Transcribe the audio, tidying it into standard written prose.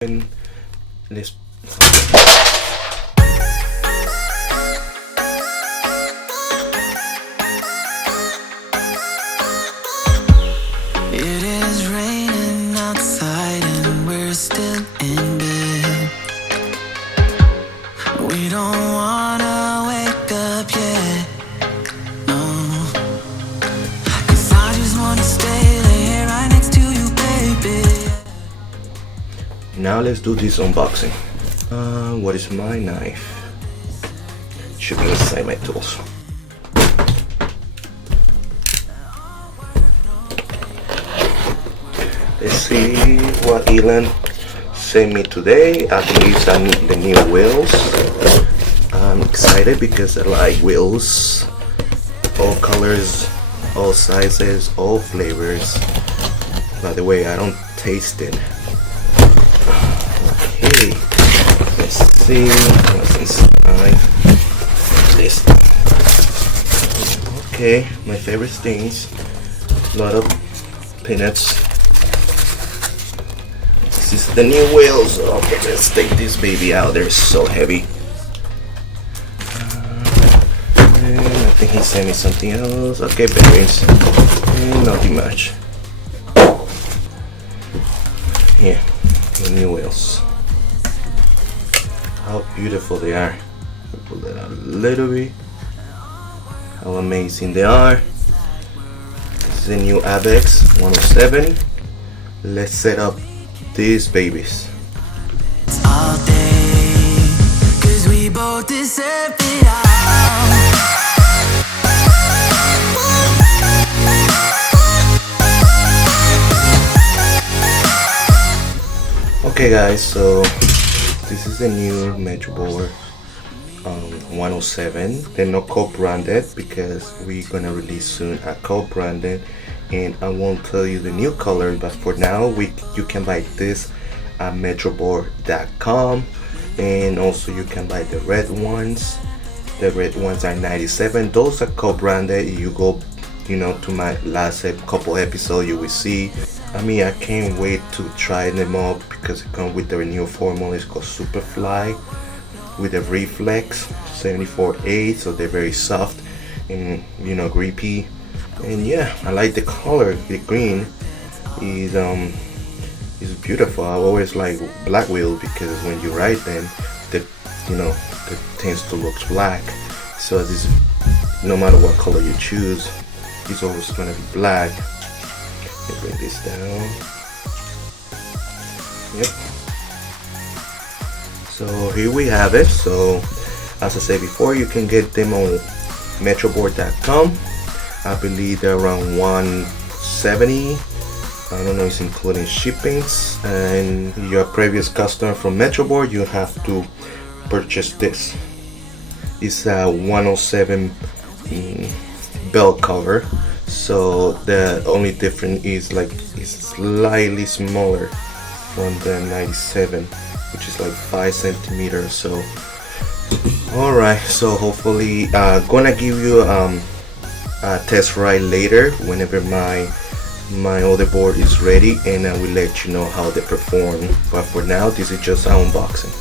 And let's It is raining outside and we're still in bed. We don't wanna wake up yet, no. 'Cause I just wanna stay here right next to you, baby. now let's do this unboxing. What is my knife? Should be inside my tools. Let's see what Elon sent me today. I think it's the new wheels. I'm excited because I like wheels, all colors, all sizes, all flavors. By the way, I don't taste it. Okay, let's see what's inside this. Okay, my favorite things. A lot of peanuts. This is the new wheels. Okay, let's take this baby out. They're so heavy. And I think he sent me something else. Okay, bearings. And nothing much. Here, the new wheels. How beautiful they are. Pull that out a little bit. How amazing they are. This is the new Abec11. Let's set up these babies. All day, 'cause we both deserve it all. Okay guys, so this is the new Metro board 107. They're not co-branded because we're gonna release soon a co-branded, and I won't tell you the new color, but for now you can buy this at metroboard.com, and also you can buy the red ones. The red ones are 97. Those are co-branded. You go to my last couple episodes, you will see. I mean, I can't wait to try them out because it comes with the new formula. It's called Superfly with the Reflex 74A, so they're very soft and grippy. And yeah, I like the color. The green is beautiful. I always like black wheels because when you ride them, it tends to look black. So this, no matter what color you choose, it's always gonna be black. Let me bring this down. Yep. So here we have it. So as I said before, you can get them on metroboard.com. I believe they're around 170. I don't know, it's including shippings. And your previous customer from Metroboard, you have to purchase this. It's a 107 belt cover. So the only difference is it's slightly smaller from the 97, which is like 5 centimeters. So alright, so hopefully gonna give you a test ride later whenever my other board is ready, and I will let you know how they perform. But for now, this is just our unboxing.